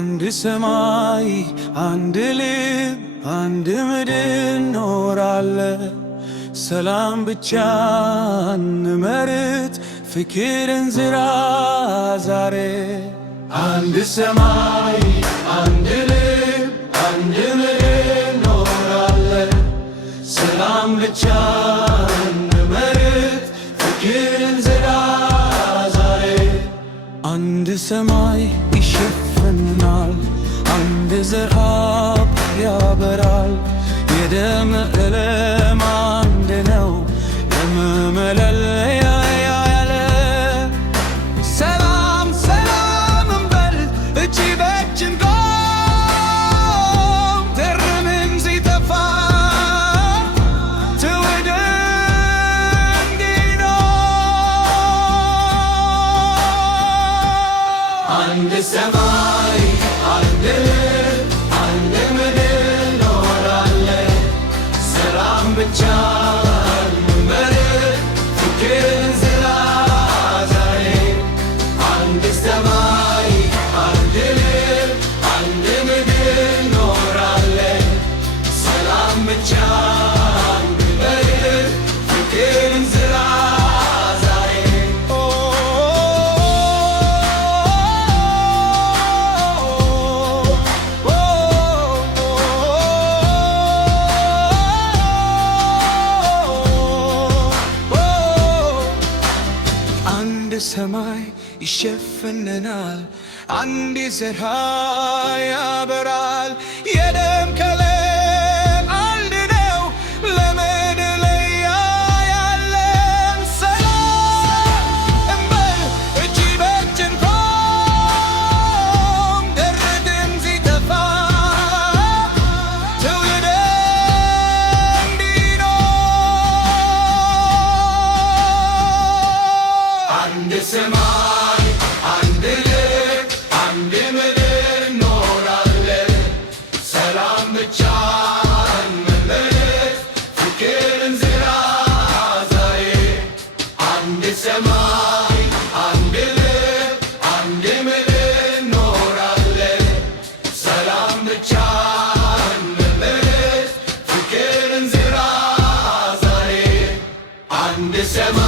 አንድ ሰማይ አንድ ልብ አንድ ምድር ኖራለን። ሰላም ብቻ እንመርጥ ፍቅርን ዝራ ዛሬ። አንድ ሰማይ አንድ ልብ አንድ ምድር ኖራለን። ሰላም ብቻ እንመርጥ ፍቅርን ዝራ ዛሬ። አንድ ሰማይ ይሸፍናል አንድ ዝናብ ያበራል። የደም ቀለም አንድ ነው የመመለያ ያለ። ሰላም ሰላም እንበል እጅ በእጅ እንቆም። ትርምም ሲጠፋ ትውልድ እንዲኖር። አንድ ሰማይ አንድ ልብ አንድ ምድር ኖራለን። ሰላም ብቻ እንመርጥ ፍቅርን ዝራ ዛሬ። አንድ ሰማይ አንድ ልብ አንድ ምድር ኖራለን። ሰላም ብቻ እንመርጥ ፍቅርን ዝራ ዛሬ። አንድ ሰማይ ይሸፍነናል አንድ ፀሐይ ያበራል። የደም ቀለም አንድ ነው ለመለያ ያለን። ሰላም እንበል እጅ በእጅ እንቆም። ድርድም ሲጠፋ ትውልድ እንዲኖር። አንድ ሰማይ አንድ ልብ አንድ ምድር ኖራለን። ሰላም ብቻ እንመርጥ ፍቅርን ዝራ ዛሬ። አንድ ሰማይ አንድ ልብ አንድ ምድር ኖራለን። ሰላም ብቻ እንመርጥ ፍቅርን ዝራ ዛሬ። አንድ ሰማይ